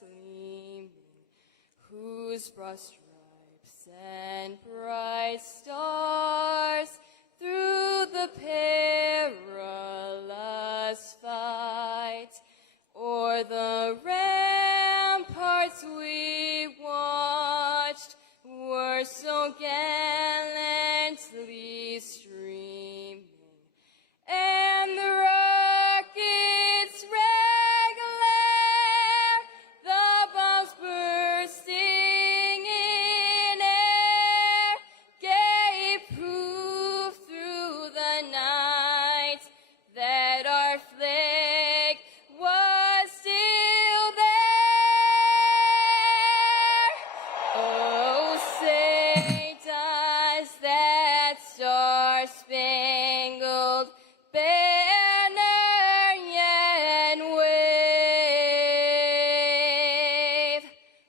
gleaming, whose broad stripes and bright stars through the perilous fight, o'er the ramparts we watched, were so gallantly streaming, and the rockets' red glare, the bombs bursting in air, gave proof through the night that our flag was still there. Oh, say does that star-spangled banner yet wave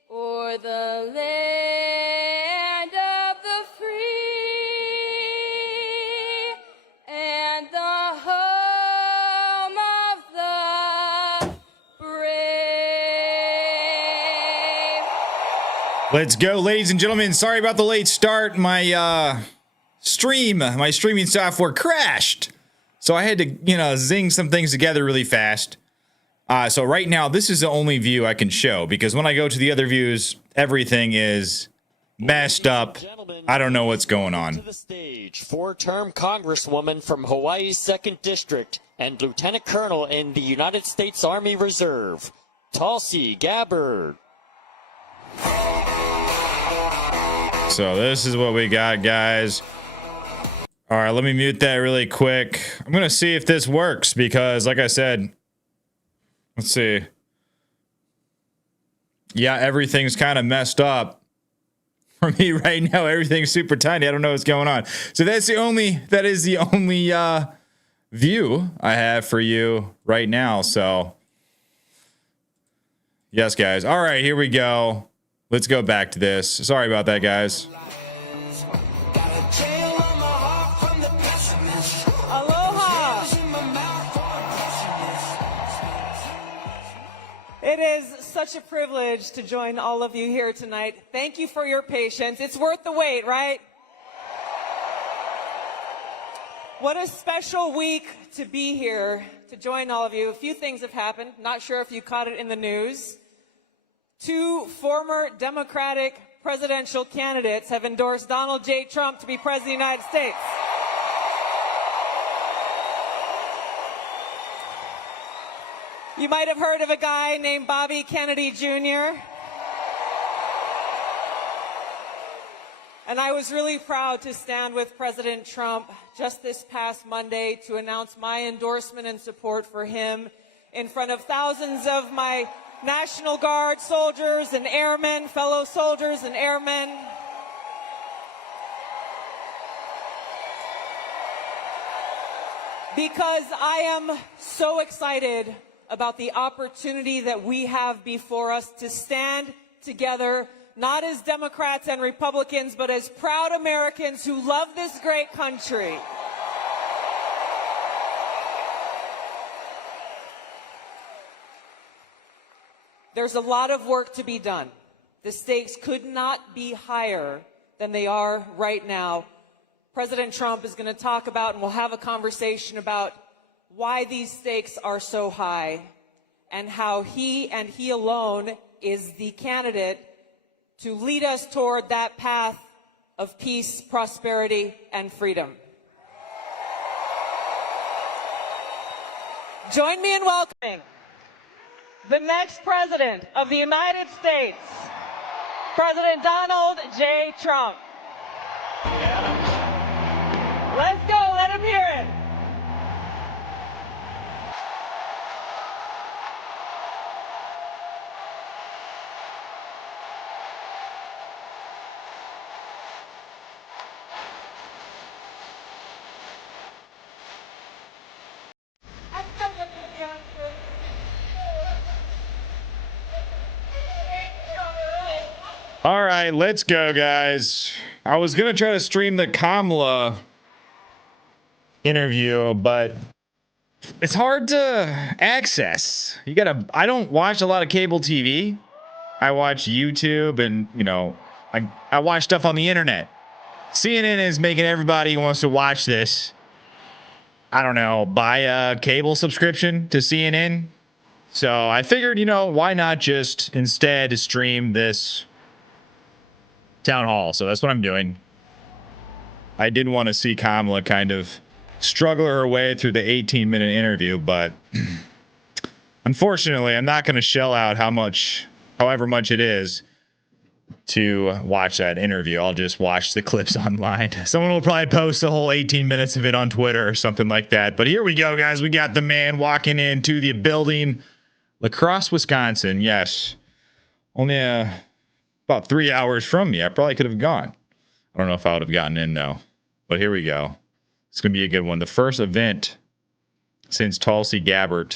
o'er the land of the free and the home of the brave. Let's go, ladies and gentlemen. Sorry about the late start. My streaming software crashed. So I had to, zing some things together really fast. So right now, this is the only view I can show because when I go to the other views, everything is messed up. I don't know what's going on. To the stage, four-term Congresswoman from Hawaii's 2nd District and Lieutenant Colonel in the United States Army Reserve, Tulsi Gabbard. So this is what we got, guys. All right, let me mute that really quick. I'm going to see if this works because, like I said, let's see. Yeah, everything's kind of messed up for me right now. Everything's super tiny. I don't know what's going on. So that is the only view I have for you right now. So yes, guys. All right, here we go. Let's go back to this. Sorry about that, guys. It is such a privilege to join all of you here tonight. Thank you for your patience. It's worth the wait, right? What a special week to be here to join all of you. A few things have happened. Not sure if you caught it in the news. 2 former Democratic presidential candidates have endorsed Donald J. Trump to be president of the United States. You might have heard of a guy named Bobby Kennedy Jr. And I was really proud to stand with President Trump just this past Monday to announce my endorsement and support for him in front of thousands of my National Guard soldiers and airmen, fellow soldiers and airmen. Because I am so excited about the opportunity that we have before us to stand together, not as Democrats and Republicans, but as proud Americans who love this great country. There's a lot of work to be done. The stakes could not be higher than they are right now. President Trump is going to talk about, and we'll have a conversation about why these stakes are so high and how he and he alone is the candidate to lead us toward that path of peace, prosperity, and freedom. Join me in welcoming the next president of the United States, President Donald J. Trump. Let's go, let him hear it. All right, let's go, guys. I was going to try to stream the Kamala interview, but it's hard to access. I don't watch a lot of cable TV. I watch YouTube and, I watch stuff on the internet. CNN is making everybody who wants to watch this, I don't know, buy a cable subscription to CNN. So I figured, why not just instead stream this town hall? So that's what I'm doing. I did want to see Kamala kind of struggle her way through the 18-minute interview, but unfortunately, I'm not going to shell out however much it is to watch that interview. I'll just watch the clips online. Someone will probably post the whole 18 minutes of it on Twitter or something like that. But here we go, guys. We got the man walking into the building. La Crosse, Wisconsin. Yes. Only about 3 hours from me. I probably could have gone. I don't know if I would have gotten in, though. But here we go. It's going to be a good one. The first event since Tulsi Gabbard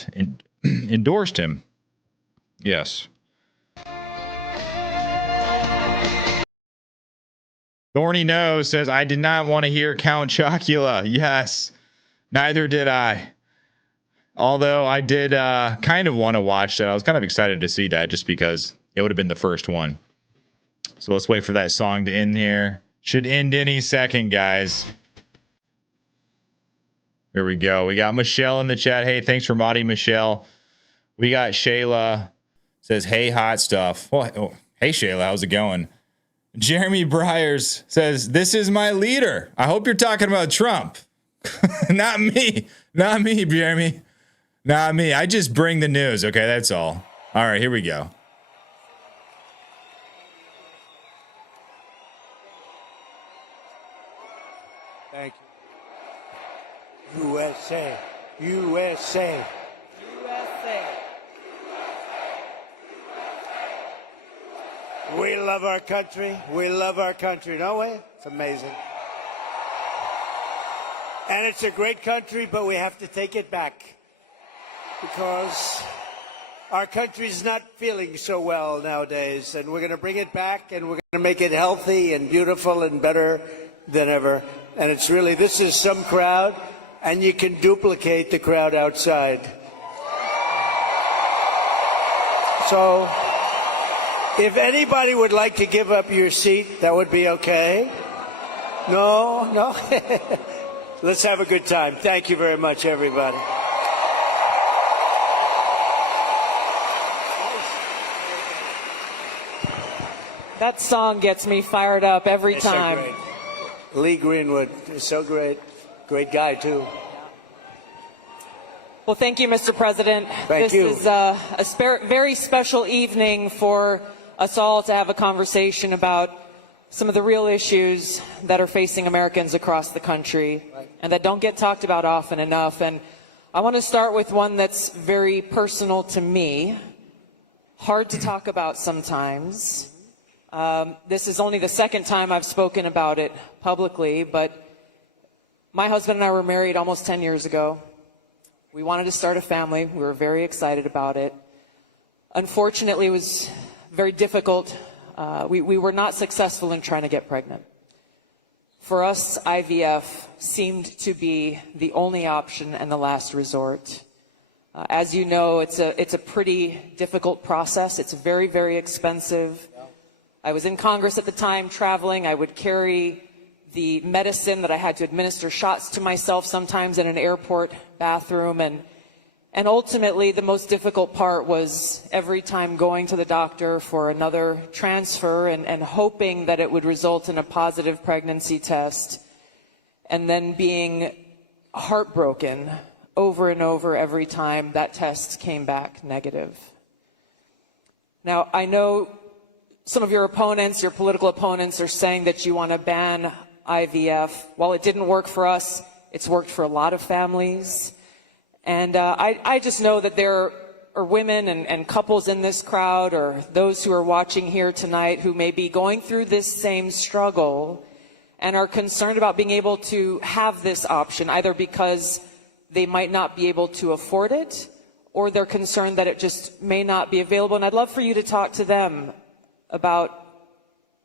endorsed him. Yes. Thorny Nose says, I did not want to hear Count Chocula. Yes, neither did I. Although I did kind of want to watch that. I was kind of excited to see that just because it would have been the first one. So let's wait for that song to end here. Should end any second, guys. Here we go. We got Michelle in the chat. Hey, thanks for modding, Michelle. We got Shayla. Says, hey, hot stuff. Oh, hey, Shayla. How's it going? Jeremy Briers says, this is my leader. I hope you're talking about Trump. Not me. Not me, Jeremy. Not me. I just bring the news. Okay, that's all. All right, here we go. Thank you. USA, USA. USA. We love our country. We love our country, don't we? It's amazing. And it's a great country, but we have to take it back because our country's not feeling so well nowadays, and we're going to bring it back, and we're going to make it healthy and beautiful and better than ever. And it's really, this is some crowd, and you can duplicate the crowd outside. So if anybody would like to give up your seat, that would be okay. No? Let's have a good time. Thank you very much, everybody. That song gets me fired up every time. So great. Lee Greenwood is so great. Great guy, too. Well, thank you, Mr. President. Thank you. This is a very special evening for us all to have a conversation about some of the real issues that are facing Americans across the country and that don't get talked about often enough. And I want to start with one that's very personal to me, hard to talk about sometimes. This is only the second time I've spoken about it publicly, but my husband and I were married almost 10 years ago. We wanted to start a family. We were very excited about it. Unfortunately, it was very difficult. We were not successful in trying to get pregnant. For us, IVF seemed to be the only option and the last resort. As you know, it's a pretty difficult process. It's very, very expensive. I was in Congress at the time, traveling. I would carry the medicine that I had to administer shots to myself sometimes in an airport bathroom. And ultimately, the most difficult part was every time going to the doctor for another transfer and hoping that it would result in a positive pregnancy test, and then being heartbroken over and over every time that test came back negative. Now, I know some of your opponents, your political opponents, are saying that you want to ban IVF. While it didn't work for us, it's worked for a lot of families. And I just know that there are women and couples in this crowd, or those who are watching here tonight, who may be going through this same struggle and are concerned about being able to have this option, either because they might not be able to afford it, or they're concerned that it just may not be available. And I'd love for you to talk to them about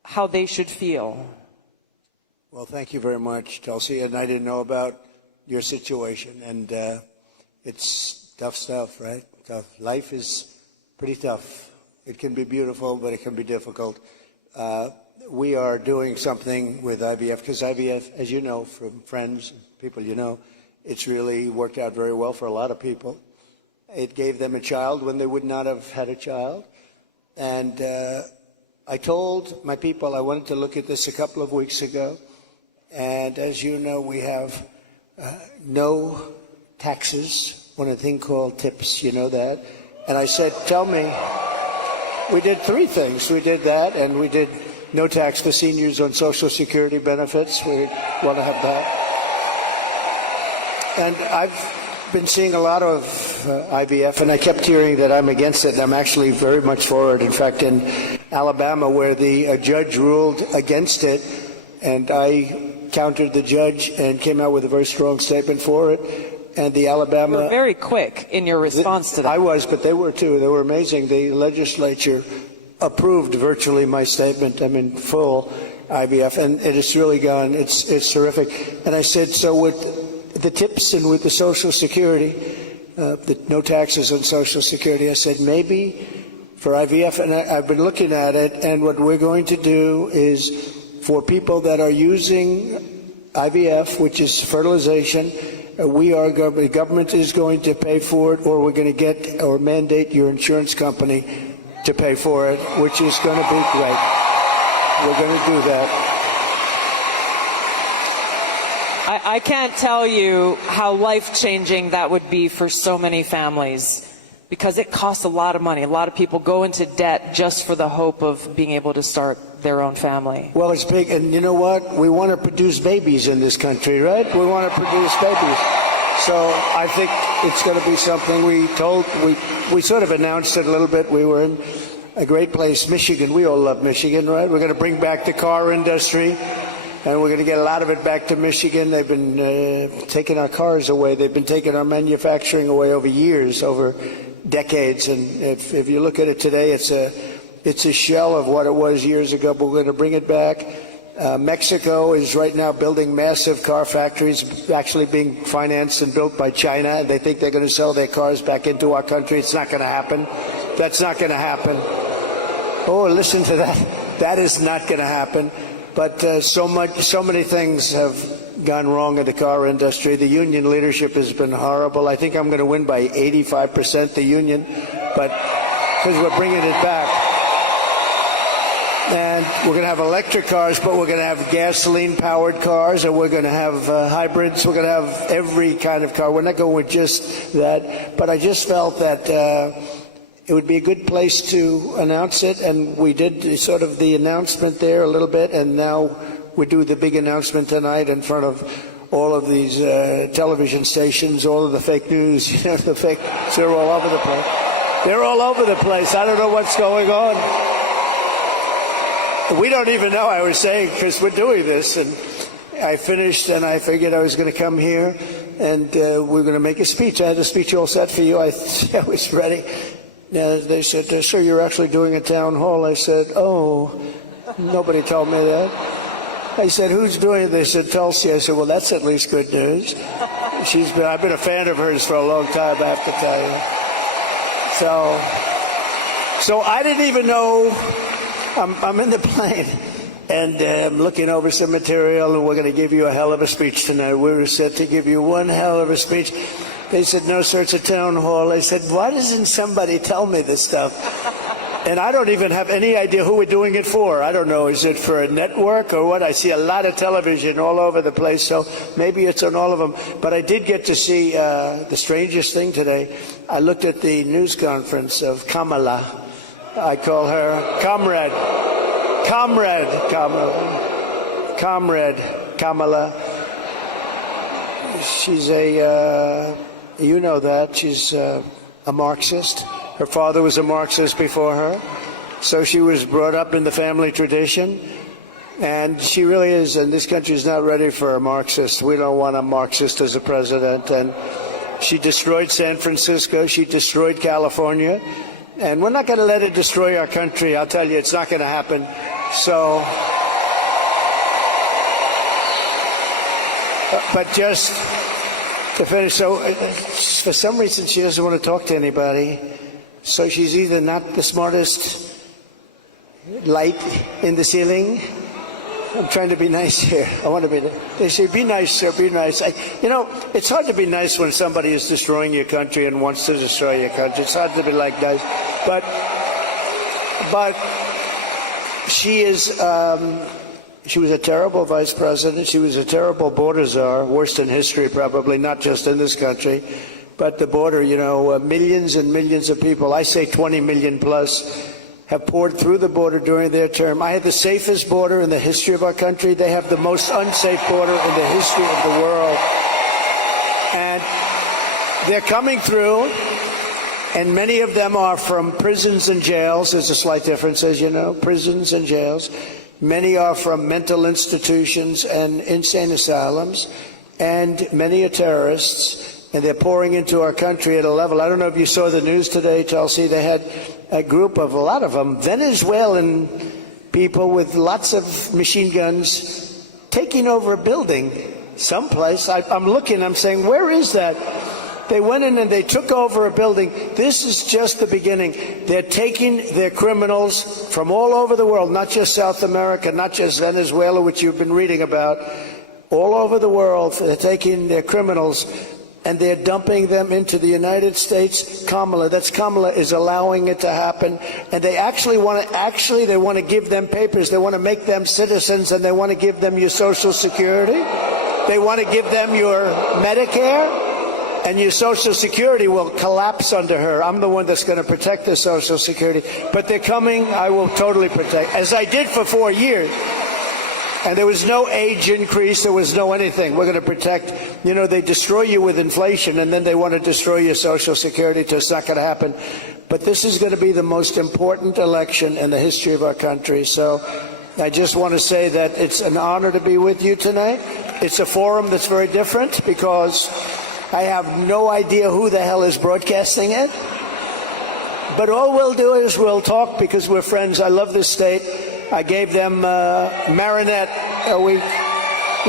how they should feel. Well, thank you very much, Tulsi. And I didn't know about your situation. And It's tough stuff, right? Tough. Life is pretty tough. It can be beautiful, but it can be difficult. We are doing something with IVF because IVF, as you know from friends, people you know, it's really worked out very well for a lot of people. It gave them a child when they would not have had a child. And I told my people I wanted to look at this a couple of weeks ago. And as you know, we have no taxes on a thing called tips. You know that? And I said, tell me, we did three things. We did that, and we did no tax for seniors on Social Security benefits. We want to have that. And I've been seeing a lot of IVF, and I kept hearing that I'm against it, and I'm actually very much for it. In fact, in Alabama, where the judge ruled against it, and I countered the judge and came out with a very strong statement for it, and the Alabama... You were very quick in your response to that. I was, but they were too. They were amazing. The legislature approved virtually my statement. I mean, full IVF, and it has really gone, it's terrific. And I said, so with the tips and with the Social Security, the no taxes on Social Security, I said, maybe for IVF, and I've been looking at it, and what we're going to do is for people that are using IVF, which is fertilization, the government is going to pay for it, or we're going to get or mandate your insurance company to pay for it, which is going to be great. We're going to do that. I can't tell you how life-changing that would be for so many families, because it costs a lot of money. A lot of people go into debt just for the hope of being able to start their own family. Well, it's big, and you know what? We want to produce babies in this country, right? We want to produce babies. So I think it's going to be something we sort of announced it a little bit. We were in a great place, Michigan. We all love Michigan, right? We're going to bring back the car industry, and we're going to get a lot of it back to Michigan. They've been taking our cars away. They've been taking our manufacturing away over years, over decades. And if you look at it today, it's a shell of what it was years ago, but we're going to bring it back. Mexico is right now building massive car factories, actually being financed and built by China. They think they're going to sell their cars back into our country. It's not going to happen. That's not going to happen. Oh, listen to that. That is not going to happen. But so many things have gone wrong in the car industry. The union leadership has been horrible. I think I'm going to win by 85%, the union, but because we're bringing it back. And we're going to have electric cars, but we're going to have gasoline-powered cars, and we're going to have hybrids. We're going to have every kind of car. We're not going with just that. But I just felt that it would be a good place to announce it, and we did sort of the announcement there a little bit, and now we do the big announcement tonight in front of all of these television stations, all of the fake news, you know, they're all over the place. They're all over the place. I don't know what's going on. We don't even know, I was saying, because we're doing this, and I finished, and I figured I was going to come here, and we're going to make a speech. I had a speech all set for you. I was ready. Now, they said, sir, you're actually doing a town hall. I said, oh, nobody told me that. I said, who's doing it? They said, Tulsi. I said, well, that's at least good news. I've been a fan of hers for a long time, I have to tell you. So I didn't even know. I'm in the plane, and I'm looking over some material, and we're going to give you a hell of a speech tonight. We were set to give you one hell of a speech. They said, no, sir, it's a town hall. I said, why doesn't somebody tell me this stuff? And I don't even have any idea who we're doing it for. I don't know. Is it for a network or what? I see a lot of television all over the place, so maybe it's on all of them. But I did get to see the strangest thing today. I looked at the news conference of Kamala. I call her Comrade Kamala. She's you know that, she's a Marxist. Her father was a Marxist before her, so she was brought up in the family tradition. And she really is, and this country is not ready for a Marxist. We don't want a Marxist as a president. And she destroyed San Francisco, she destroyed California. And we're not going to let it destroy our country. I'll tell you, it's not going to happen. So, but to finish. So for some reason, she doesn't want to talk to anybody. So she's either not the smartest light in the ceiling. I'm trying to be nice here. I want to be. They say, be nice, sir, be nice. It's hard to be nice when somebody is destroying your country and wants to destroy your country. It's hard to be like nice. But she is. She was a terrible vice president. She was a terrible border czar, worst in history probably, not just in this country. But the border, millions and millions of people, I say 20 million plus, have poured through the border during their term. I had the safest border in the history of our country. They have the most unsafe border in the history of the world. And they're coming through, and many of them are from prisons and jails. There's a slight difference, as you know, prisons and jails. Many are from mental institutions and insane asylums, and many are terrorists. And they're pouring into our country at a level. I don't know if you saw the news today, Tulsi. They had a group of, a lot of them, Venezuelan people with lots of machine guns taking over a building someplace. I'm looking, I'm saying, where is that? They went in and they took over a building. This is just the beginning. They're taking their criminals from all over the world, not just South America, not just Venezuela, which you've been reading about. All over the world, they're taking their criminals and they're dumping them into the United States. Kamala is allowing it to happen. And they actually want to give them papers. They want to make them citizens, and they want to give them your Social Security. They want to give them your Medicare, and your Social Security will collapse under her. I'm the one that's going to protect the Social Security. But they're coming. I will totally protect, as I did for 4 years. And there was no age increase. There was no anything. We're going to protect. They destroy you with inflation, and then they want to destroy your Social Security. It's not going to happen. But this is going to be the most important election in the history of our country. So I just want to say that it's an honor to be with you tonight. It's a forum that's very different because I have no idea who the hell is broadcasting it. But all we'll do is we'll talk because we're friends. I love this state. I gave them Marinette. We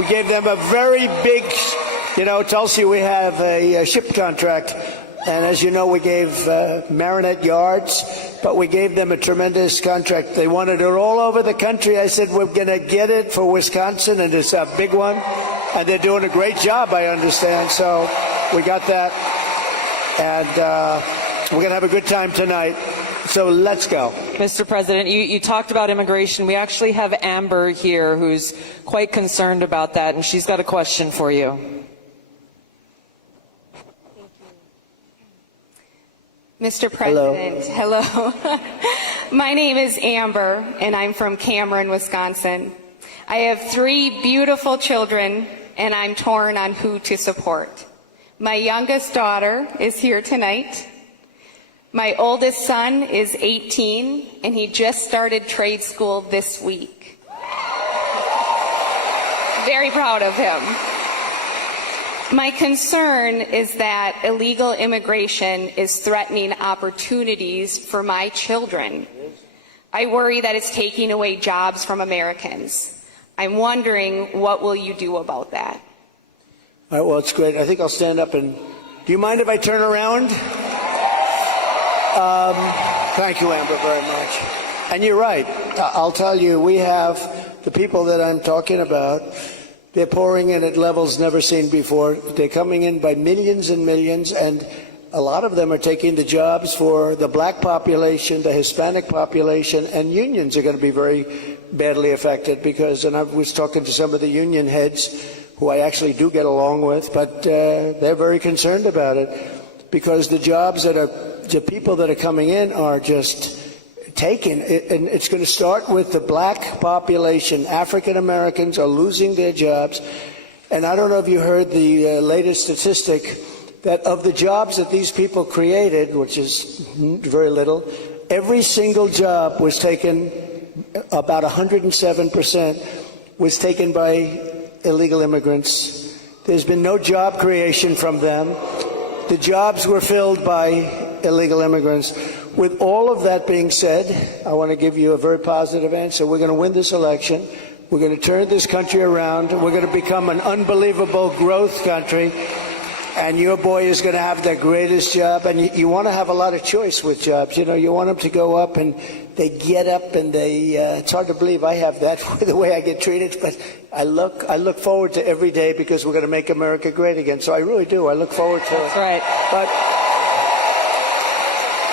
gave them a very big, Tulsi, we have a ship contract. And as you know, we gave Marinette yards, but we gave them a tremendous contract. They wanted it all over the country. I said, we're going to get it for Wisconsin, and it's a big one. And they're doing a great job, I understand. So we got that. And we're going to have a good time tonight. So let's go. Mr. President, you talked about immigration. We actually have Amber here who's quite concerned about that, and she's got a question for you. Mr. President, hello. My name is Amber, and I'm from Cameron, Wisconsin. I have 3 beautiful children, and I'm torn on who to support. My youngest daughter is here tonight. My oldest son is 18, and he just started trade school this week. Very proud of him. My concern is that illegal immigration is threatening opportunities for my children. I worry that it's taking away jobs from Americans. I'm wondering, what will you do about that? All right, well, it's great. I think I'll stand up and... Do you mind if I turn around? Thank you, Amber, very much. And you're right. I'll tell you, we have the people that I'm talking about. They're pouring in at levels never seen before. They're coming in by millions and millions, and a lot of them are taking the jobs for the black population, the Hispanic population, and unions are going to be very badly affected because, and I was talking to some of the union heads who I actually do get along with, but they're very concerned about it because the jobs that are, the people that are coming in are just taken, and it's going to start with the black population. African Americans are losing their jobs, and I don't know if you heard the latest statistic that of the jobs that these people created, which is very little, every single job was taken, about 107% was taken by illegal immigrants. There's been no job creation from them. The jobs were filled by illegal immigrants. With all of that being said, I want to give you a very positive answer. We're going to win this election. We're going to turn this country around. We're going to become an unbelievable growth country. And your boy is going to have the greatest job. And you want to have a lot of choice with jobs. You know, you want them to go up and they get up and it's hard to believe I have that the way I get treated. But I look forward to every day because we're going to make America great again. So I really do. I look forward to it. That's right.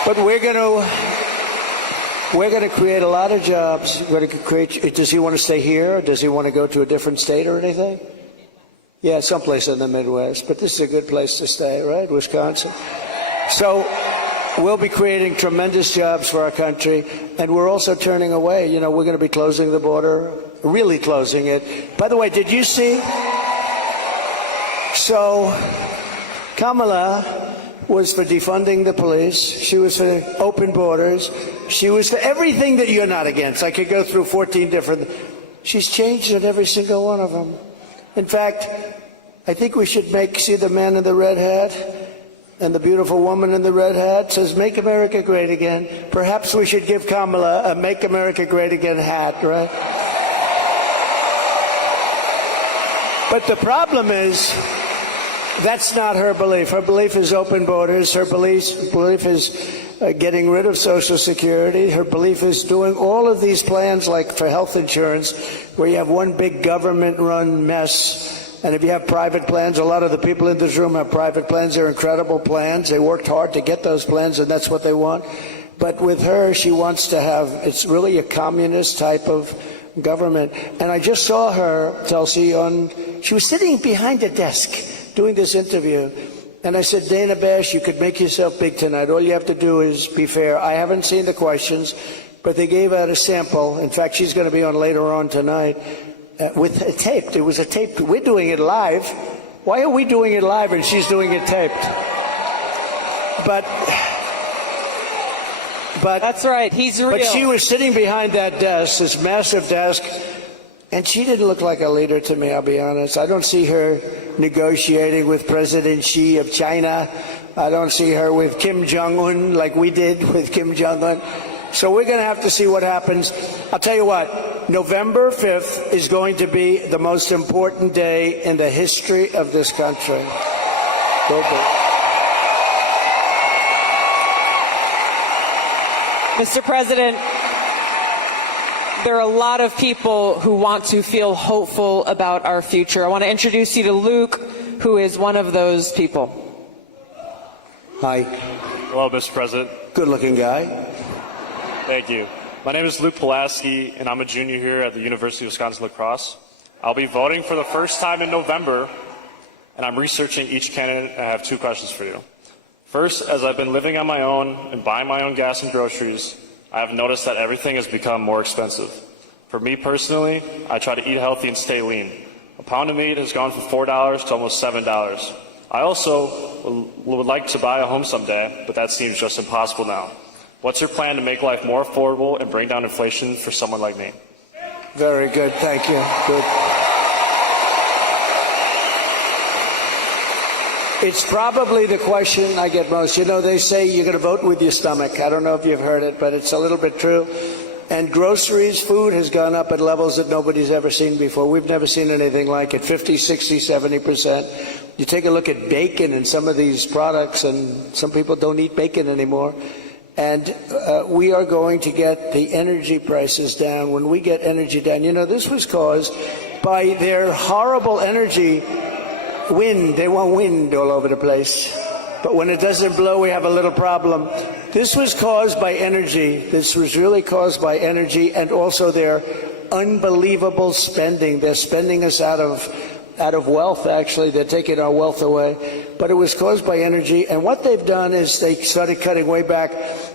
But we're going to create a lot of jobs. We're going to create. Does he want to stay here? Or does he want to go to a different state or anything? Yeah, someplace in the Midwest. But this is a good place to stay, right? Wisconsin. So we'll be creating tremendous jobs for our country. And we're also turning away. You know, we're going to be closing the border, really closing it. By the way, did you see? So Kamala was for defunding the police. She was for open borders. She was for everything that you're not against. I could go through 14 different. She's changed on every single one of them. In fact, I think we should see the man in the red hat and the beautiful woman in the red hat says, "Make America Great Again." Perhaps we should give Kamala a "Make America Great Again" hat, right? But the problem is, that's not her belief. Her belief is open borders. Her belief is getting rid of Social Security. Her belief is doing all of these plans like for health insurance, where you have one big government-run mess. And if you have private plans, a lot of the people in this room have private plans. They're incredible plans. They worked hard to get those plans, and that's what they want. But with her, she wants to have, it's really a communist type of government. And I just saw her, Tulsi, she was sitting behind a desk doing this interview. And I said, Dana Bash, you could make yourself big tonight. All you have to do is be fair. I haven't seen the questions, but they gave out a sample. In fact, she's going to be on later on tonight with a taped. It was a taped. We're doing it live. Why are we doing it live and she's doing it taped? But that's right. He's real. But she was sitting behind that desk, this massive desk, and she didn't look like a leader to me, I'll be honest. I don't see her negotiating with President Xi of China. I don't see her with Kim Jong-un like we did with Kim Jong-un. So we're going to have to see what happens. I'll tell you what, November 5th is going to be the most important day in the history of this country. Mr. President, there are a lot of people who want to feel hopeful about our future. I want to introduce you to Luke, who is one of those people. Hi. Hello, Mr. President. Good-looking guy. Thank you. My name is Luke Pulaski, and I'm a junior here at the University of Wisconsin-La Crosse. I'll be voting for the first time in November, and I'm researching each candidate, and I have two questions for you. First, as I've been living on my own and buying my own gas and groceries, I have noticed that everything has become more expensive. For me personally, I try to eat healthy and stay lean. A pound of meat has gone from $4 to almost $7. I also would like to buy a home someday, but that seems just impossible now. What's your plan to make life more affordable and bring down inflation for someone like me? Very good. Thank you. Good. It's probably the question I get most. You know, they say you're going to vote with your stomach. I don't know if you've heard it, but it's a little bit true. And groceries, food has gone up at levels that nobody's ever seen before. We've never seen anything like it, 50, 60, 70%. You take a look at bacon and some of these products, and some people don't eat bacon anymore. And we are going to get the energy prices down. When we get energy down, you know, this was caused by their horrible energy wind. They want wind all over the place. But when it doesn't blow, we have a little problem. This was caused by energy. This was really caused by energy and also their unbelievable spending. They're spending us out of wealth, actually. They're taking our wealth away. But it was caused by energy. And what they've done is they started cutting way back.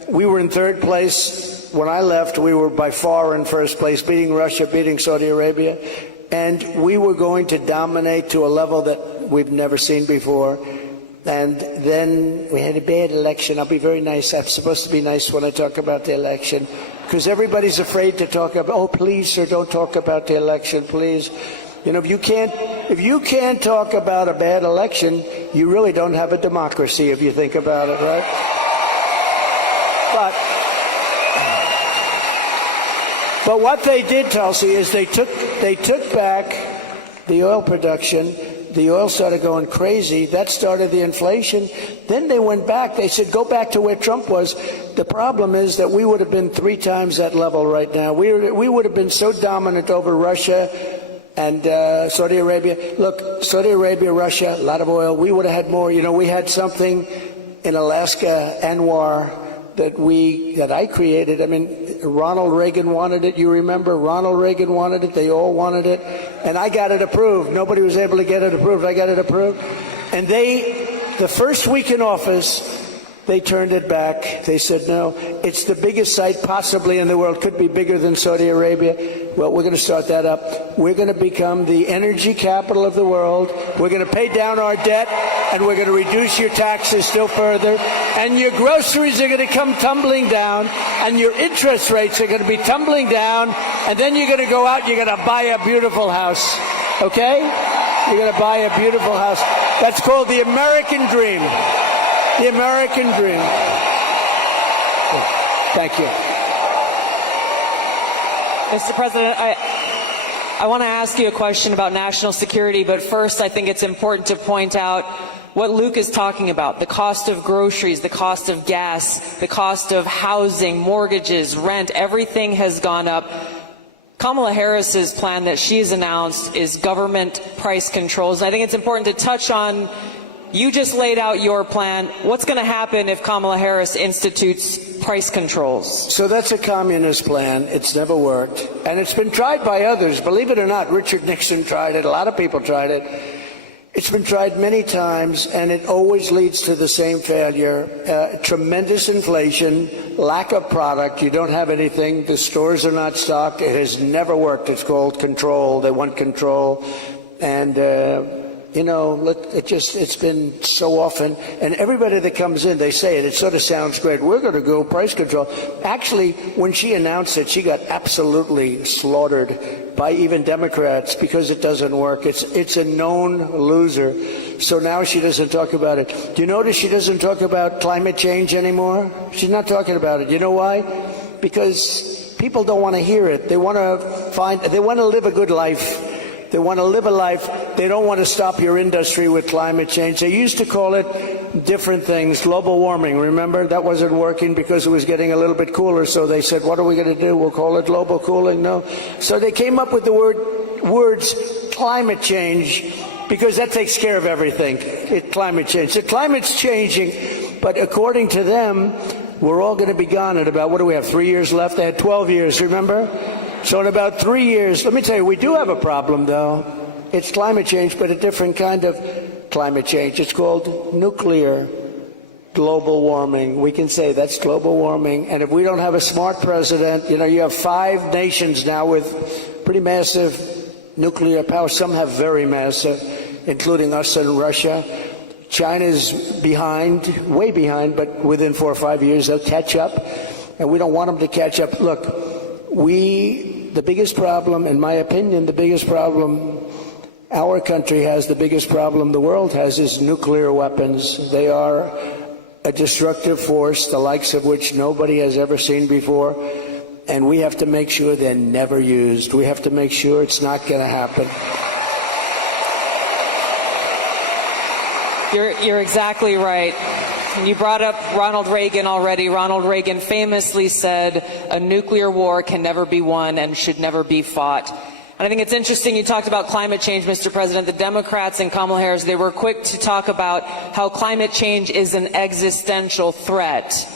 We were in third place. When I left, we were by far in first place, beating Russia, beating Saudi Arabia. And we were going to dominate to a level that we've never seen before. And then we had a bad election. I'll be very nice. I'm supposed to be nice when I talk about the election, because everybody's afraid to talk about, oh, please, sir, don't talk about the election, please. You know, if you can't talk about a bad election, you really don't have a democracy if you think about it, right? But what they did, Tulsi, is they took back the oil production. the oil started going crazy. That started the inflation. Then they went back. They said, go back to where Trump was. The problem is that we would have been 3 times that level right now. We would have been so dominant over Russia and Saudi Arabia. Look, Saudi Arabia, Russia, a lot of oil. We would have had more. You know, we had something in Alaska, Anwar, that I created. I mean, Ronald Reagan wanted it. You remember? Ronald Reagan wanted it. They all wanted it. And I got it approved. Nobody was able to get it approved. I got it approved. And the first week in office, they turned it back. They said, no, it's the biggest site possibly in the world. Could be bigger than Saudi Arabia. Well, we're going to start that up. We're going to become the energy capital of the world. We're going to pay down our debt, and we're going to reduce your taxes still further. And your groceries are going to come tumbling down, and your interest rates are going to be tumbling down. And then you're going to go out, you're going to buy a beautiful house. Okay? You're going to buy a beautiful house. That's called the American dream. The American dream. Thank you. Mr. President, I want to ask you a question about national security, but first I think it's important to point out what Luke is talking about: the cost of groceries, the cost of gas, the cost of housing, mortgages, rent. Everything has gone up. Kamala Harris's plan that she's announced is government price controls. I think it's important to touch on, you just laid out your plan. What's going to happen if Kamala Harris institutes price controls? So that's a communist plan. It's never worked. And it's been tried by others. Believe it or not, Richard Nixon tried it. A lot of people tried it. It's been tried many times, and it always leads to the same failure. Tremendous inflation, lack of product. You don't have anything. The stores are not stocked. It has never worked. It's called control. They want control. And you know, it's been so often, and everybody that comes in, they say it sort of sounds great. We're going to go price control. Actually, when she announced it, she got absolutely slaughtered by even Democrats because it doesn't work. It's a known loser. So now she doesn't talk about it. Do you notice she doesn't talk about climate change anymore? She's not talking about it. You know why? Because people don't want to hear it. They want to live a good life. They want to live a life. They don't want to stop your industry with climate change. They used to call it different things. Global warming, remember? That wasn't working because it was getting a little bit cooler. So they said, what are we going to do? We'll call it global cooling? No. So they came up with the words climate change because that takes care of everything. Climate change. The climate's changing, but according to them, we're all going to be gone in about, what do we have, 3 years left? They had 12 years, remember? So in about 3 years, let me tell you, we do have a problem, though. It's climate change, but a different kind of climate change. It's called nuclear global warming. We can say that's global warming. And if we don't have a smart president, you know, you have 5 nations now with pretty massive nuclear power. Some have very massive, including us and Russia. China's behind, way behind, but within 4 or 5 years they'll catch up. And we don't want them to catch up. Look, the biggest problem, in my opinion, the biggest problem our country has, the biggest problem the world has, is nuclear weapons. They are a destructive force, the likes of which nobody has ever seen before, and we have to make sure they're never used. We have to make sure it's not going to happen. You're exactly right. You brought up Ronald Reagan already. Ronald Reagan famously said, a nuclear war can never be won and should never be fought. And I think it's interesting you talked about climate change, Mr. President. The Democrats and Kamala Harris, they were quick to talk about how climate change is an existential threat.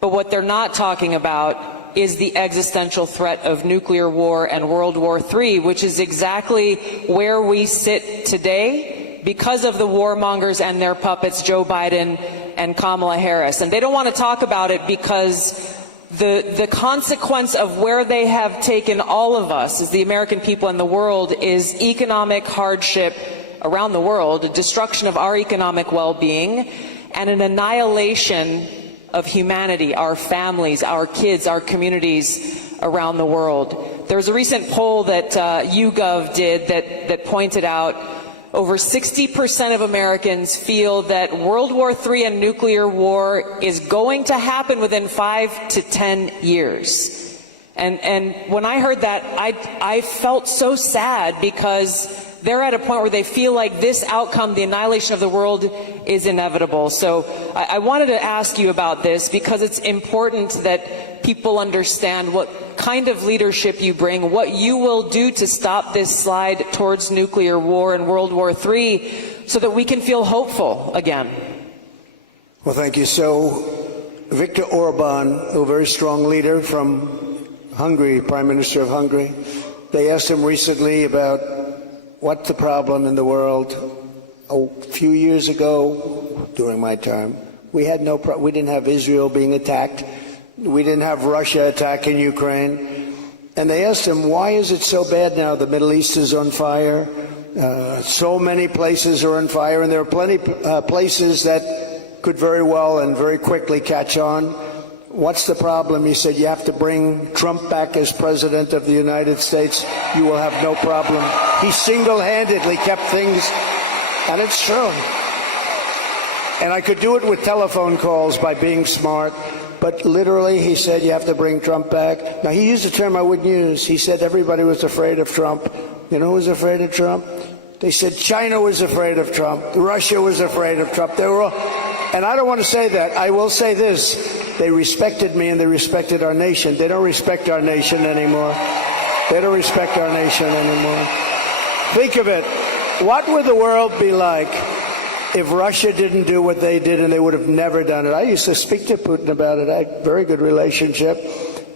But what they're not talking about is the existential threat of nuclear war and World War III, which is exactly where we sit today because of the warmongers and their puppets, Joe Biden and Kamala Harris. And they don't want to talk about it because the consequence of where they have taken all of us as the American people and the world is economic hardship around the world, a destruction of our economic well-being, and an annihilation of humanity, our families, our kids, our communities around the world. There was a recent poll that YouGov did that pointed out over 60% of Americans feel that World War III and nuclear war is going to happen within 5 to 10 years. And when I heard that, I felt so sad because they're at a point where they feel like this outcome, the annihilation of the world, is inevitable. So I wanted to ask you about this because it's important that people understand what kind of leadership you bring, what you will do to stop this slide towards nuclear war and World War III so that we can feel hopeful again. Well, thank you. So, Viktor Orban, a very strong leader from Hungary, Prime Minister of Hungary, they asked him recently about what's the problem in the world. A few years ago, during my term, we had no we didn't have Israel being attacked. We didn't have Russia attacking Ukraine. And they asked him, why is it so bad now? The Middle East is on fire. So many places are on fire, and there are plenty places that could very well and very quickly catch on. What's the problem? He said, you have to bring Trump back as president of the United States. You will have no problem. He single-handedly kept things, and it's true. And I could do it with telephone calls by being smart, but literally he said, you have to bring Trump back. Now, he used a term I wouldn't use. He said everybody was afraid of Trump. You know who was afraid of Trump? They said China was afraid of Trump. Russia was afraid of Trump. They were all, and I don't want to say that. I will say this. They respected me and they respected our nation. They don't respect our nation anymore. They don't respect our nation anymore. Think of it. What would the world be like if Russia didn't do what they did, and they would have never done it? I used to speak to Putin about it. I had a very good relationship.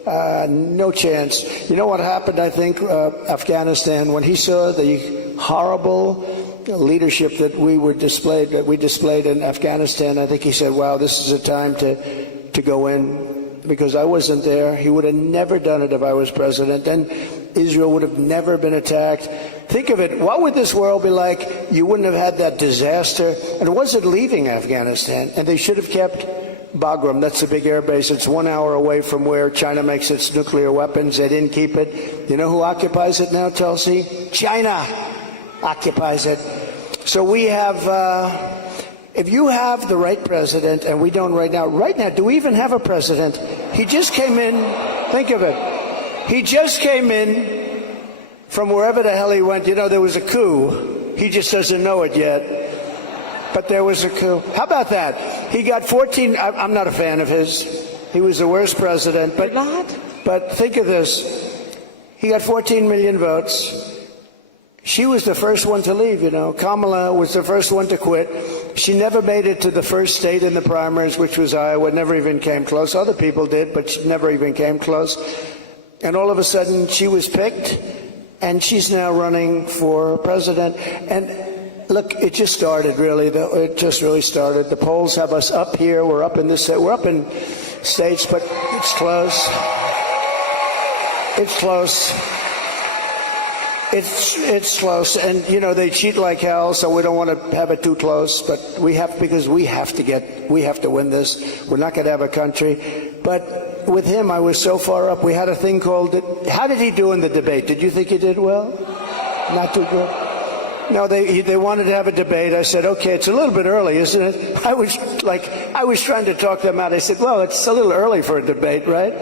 No chance. You know what happened, I think, Afghanistan, when he saw the horrible leadership that we displayed in Afghanistan, I think he said, wow, this is a time to go in, because I wasn't there. He would have never done it if I was president. Then Israel would have never been attacked. Think of it. What would this world be like? You wouldn't have had that disaster. And it wasn't leaving Afghanistan. And they should have kept Bagram. That's a big air base. It's 1 hour away from where China makes its nuclear weapons. They didn't keep it. You know who occupies it now, Tulsi? China occupies it. So we have, if you have the right president, and we don't right now, do we even have a president? He just came in, think of it. He just came in from wherever the hell he went. You know, there was a coup. He just doesn't know it yet. But there was a coup. How about that? He got 14, I'm not a fan of his. He was the worst president. But, You're not? But think of this. He got 14 million votes. She was the first one to leave, you know. Kamala was the first one to quit. She never made it to the first state in the primaries, which was Iowa. Never even came close. Other people did, but she never even came close. And all of a sudden, she was picked, and she's now running for president. And look, it just started, really. It just really started. The polls have us up here. We're up in this. We're up in states, but it's close. It's close. It's close, and you know they cheat like hell, so we don't want to have it too close. But we have, because we have to win this. We're not going to have a country. But with him, I was so far up. We had a thing called. How did he do in the debate? Did you think he did well? Not too good. No, they wanted to have a debate. I said, okay, it's a little bit early, isn't it? I was trying to talk them out. I said, well, it's a little early for a debate, right?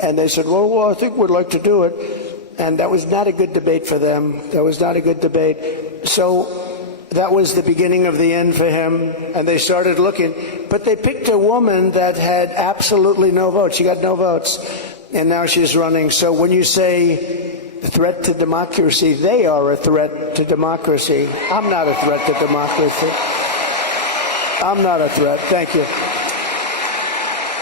And they said, well, I think we'd like to do it. And that was not a good debate for them. That was not a good debate. So that was the beginning of the end for him. And they started looking. But they picked a woman that had absolutely no votes. She got no votes. And now she's running. So when you say threat to democracy, they are a threat to democracy. I'm not a threat to democracy. I'm not a threat. Thank you.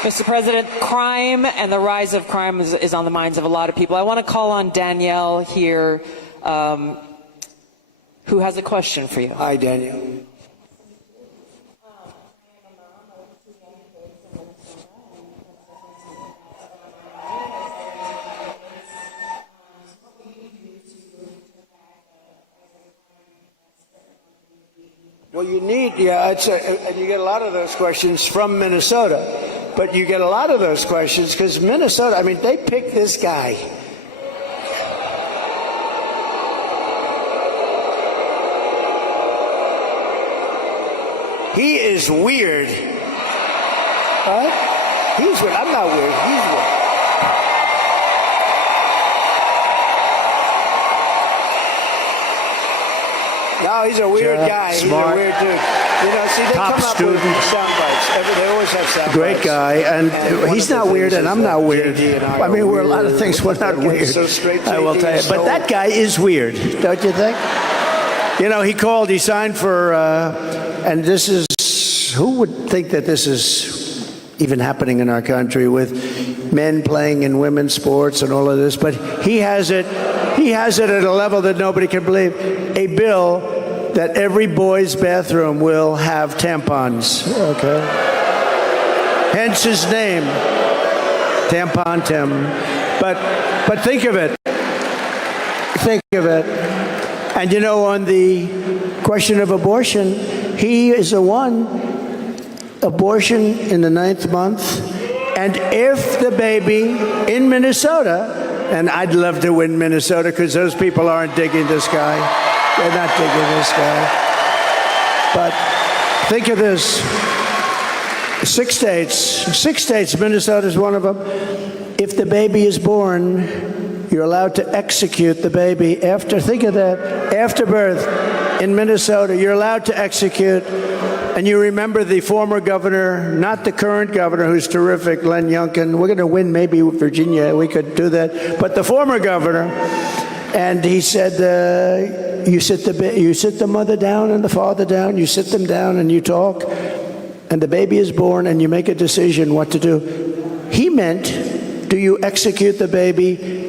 Mr. President, crime and the rise of crime is on the minds of a lot of people. I want to call on Danielle here, who has a question for you. Hi, Danielle. Well, you need, and you get a lot of those questions from Minnesota. But you get a lot of those questions because Minnesota, I mean, they picked this guy. He is weird. What? He's weird. I'm not weird. He's weird. No, he's a weird guy. Smart. He's a weird dude. You know, see, they Top come up student. with sound bites. They always have sound Great bites. guy, and one he's of the not weird, things and is I'm that not weird. JD and I mean, we're a lot of weird. things we're not Okay, weird. so straight I will JD tell you. is But so- that guy is weird, don't you think? You know, he signed for, and this is, who would think that this is even happening in our country with men playing in women's sports and all of this, but he has it at a level that nobody can believe. A bill that every boy's bathroom will have tampons, okay? Hence his name, Tampon Tim. But think of it. Think of it. And you know, on the question of abortion, he is the one, abortion in the 9th month. And if the baby in Minnesota, and I'd love to win Minnesota because those people aren't digging this guy. They're not digging this guy. But think of this. 6 states, Minnesota's one of them. If the baby is born, you're allowed to execute the baby after, think of that, after birth in Minnesota, you're allowed to execute. And you remember the former governor, not the current governor, who's terrific, Len Youngkin. We're going to win maybe Virginia. We could do that. But the former governor, and he said, you sit the mother down and the father down, you sit them down and you talk, and the baby is born and you make a decision what to do. He meant, do you execute the baby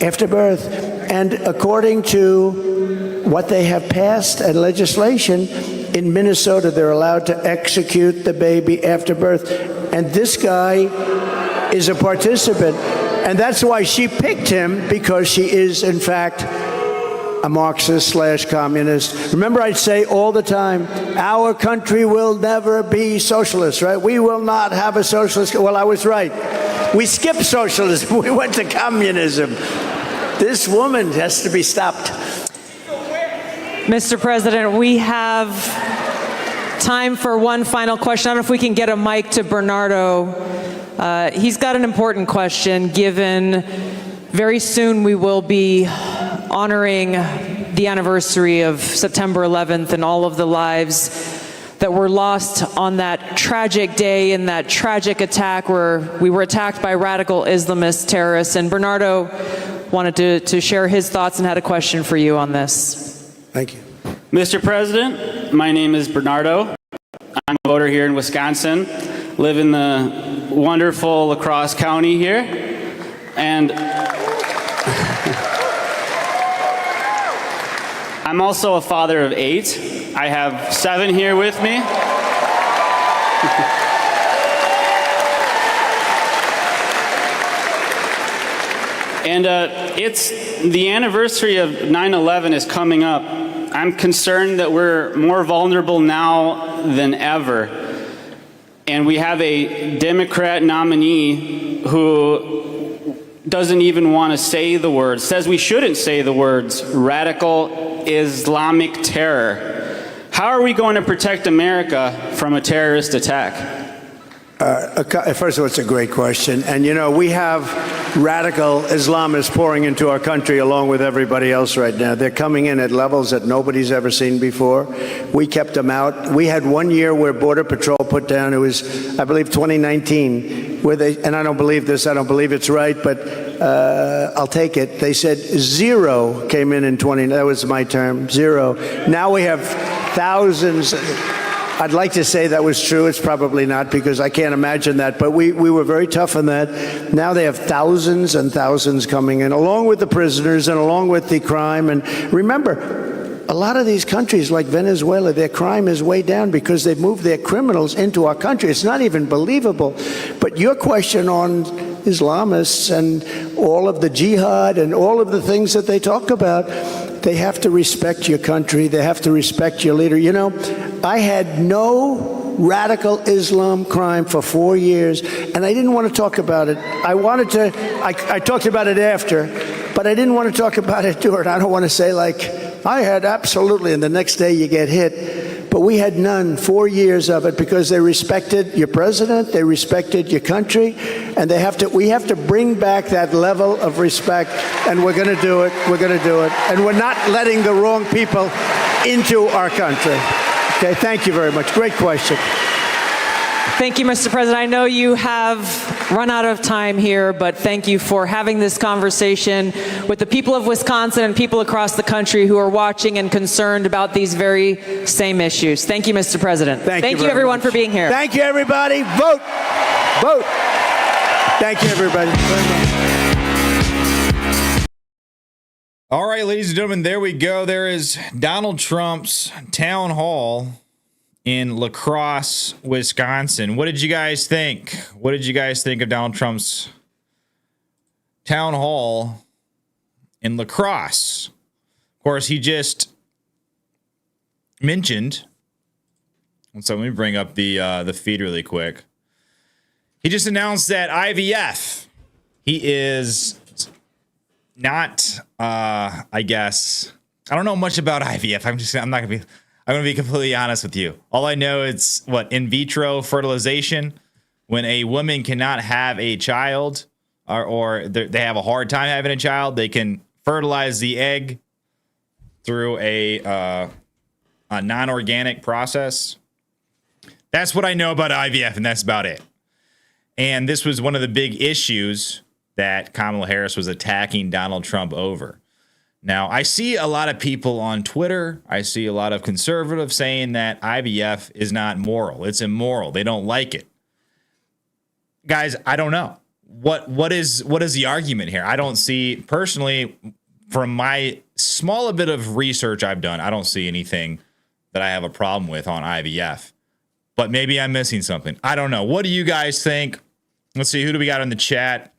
after birth? And according to what they have passed and legislation, in Minnesota, they're allowed to execute the baby after birth. And this guy is a participant. And that's why she picked him, because she is, in fact, a Marxist/communist. Remember, I'd say all the time, our country will never be socialist, right? We will not have a socialist. Well, I was right. We skipped socialism. We went to communism. This woman has to be stopped. Mr. President, we have time for one final question. I don't know if we can get a mic to Bernardo. He's got an important question, given very soon we will be honoring the anniversary of September 11th and all of the lives that were lost on that tragic day and that tragic attack where we were attacked by radical Islamist terrorists. And Bernardo wanted to share his thoughts and had a question for you on this. Thank you. Mr. President, my name is Bernardo. I'm a voter here in Wisconsin, live in the wonderful La Crosse County here, and I'm also a father of 8. I have 7 here with me. And it's the anniversary of 9/11 is coming up. I'm concerned that we're more vulnerable now than ever. And we have a Democrat nominee who doesn't even want to say the words, says we shouldn't say the words, radical Islamic terror. How are we going to protect America from a terrorist attack? First of all, it's a great question. And, you know, we have radical Islamists pouring into our country along with everybody else right now. They're coming in at levels that nobody's ever seen before. We kept them out. We had 1 year where Border Patrol put down, it was, I believe, 2019, where they, and I don't believe this, I don't believe it's right, but I'll take it. They said 0 came in 20, that was my term, 0. Now we have thousands. I'd like to say that was true. It's probably not, because I can't imagine that. But we were very tough on that. Now they have thousands and thousands coming in, along with the prisoners and along with the crime. And remember, a lot of these countries like Venezuela, their crime is way down because they've moved their criminals into our country. It's not even believable. But your question on Islamists and all of the jihad and all of the things that they talk about, they have to respect your country. They have to respect your leader. You know, I had no radical Islam crime for 4 years, and I didn't want to talk about it. I talked about it after, but I didn't want to talk about it during. I don't want to say, like, I had absolutely, and the next day you get hit. But we had none, 4 years of it, because they respected your president, they respected your country, and we have to bring back that level of respect, and we're going to do it. We're going to do it. And we're not letting the wrong people into our country. Okay, thank you very much. Great question. Thank you, Mr. President. I know you have run out of time here, but thank you for having this conversation with the people of Wisconsin and people across the country who are watching and concerned about these very same issues. Thank you, Mr. President. Thank you everyone much for being here. Thank you, everybody. Vote. Vote. Thank you, everybody. All right, ladies and gentlemen, there we go. There is Donald Trump's town hall in La Crosse, Wisconsin. What did you guys think? What did you guys think of Donald Trump's town hall in La Crosse? Of course, he just mentioned. So let me bring up the feed really quick. He just announced that IVF. He is not. I guess I don't know much about IVF. I'm going to be completely honest with you. All I know is in vitro fertilization, when a woman cannot have a child or they have a hard time having a child, they can fertilize the egg through a non-organic process. That's what I know about IVF, and that's about it. And this was one of the big issues that Kamala Harris was attacking Donald Trump over. Now, I see a lot of people on Twitter, I see a lot of conservatives saying that IVF is not moral. It's immoral. They don't like it. Guys, I don't know. What is the argument here? I don't see, personally, from my small bit of research I've done, I don't see anything that I have a problem with on IVF. But maybe I'm missing something. I don't know. What do you guys think? Let's see, who do we got in the chat?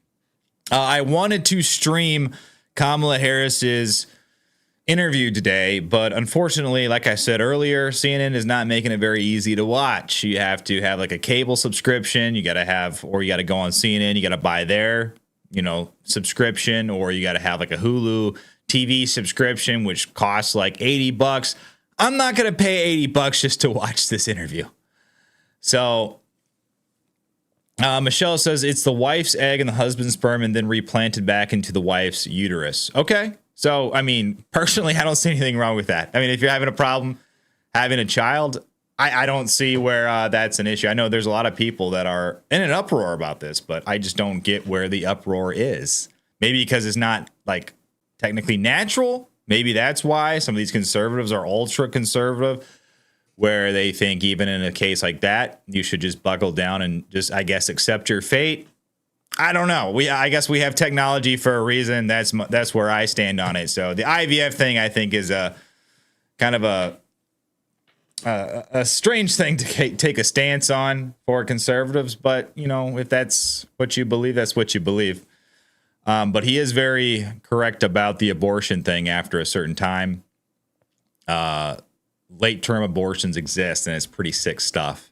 I wanted to stream Kamala Harris's interview today, but unfortunately, like I said earlier, CNN is not making it very easy to watch. You have to have like a cable subscription. You got to go on CNN. You got to buy their, subscription, or you got to have like a Hulu TV subscription, which costs like $80. I'm not going to pay $80 just to watch this interview. So Michelle says it's the wife's egg and the husband's sperm and then replanted back into the wife's uterus. Okay. So, personally, I don't see anything wrong with that. If you're having a problem having a child, I don't see where that's an issue. I know there's a lot of people that are in an uproar about this, but I just don't get where the uproar is. Maybe because it's not technically natural. Maybe that's why some of these conservatives are ultra conservative, where they think even in a case like that, you should just buckle down and just, I guess, accept your fate. I don't know. I guess we have technology for a reason. That's where I stand on it. So the IVF thing, I think, is a kind of a strange thing to take a stance on for conservatives. But, if that's what you believe, that's what you believe. But he is very correct about the abortion thing after a certain time. Late-term abortions exist, and it's pretty sick stuff.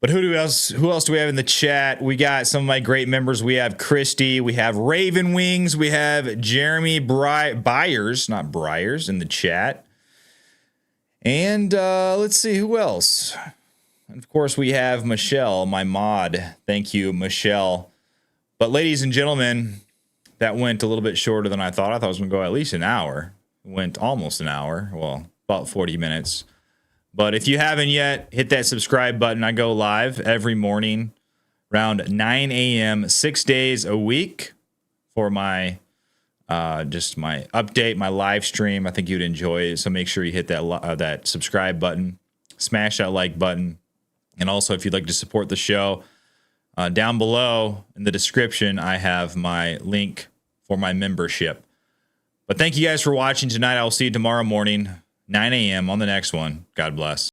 But who else do we have in the chat? We got some of my great members. We have Christy. We have Raven Wings. We have Jeremy Byers, not Briars, in the chat. And let's see, who else? And of course, we have Michelle, my mod. Thank you, Michelle. But ladies and gentlemen, that went a little bit shorter than I thought. I thought it was going to go at least an hour. It went almost an hour. Well, about 40 minutes. But if you haven't yet, hit that subscribe button. I go live every morning around 9 a.m., 6 days a week for my just my update, my live stream. I think you'd enjoy it. So make sure you hit that subscribe button, smash that like button. And also, if you'd like to support the show, down below in the description, I have my link for my membership. But thank you guys for watching tonight. I'll see you tomorrow morning, 9 a.m. on the next one. God bless.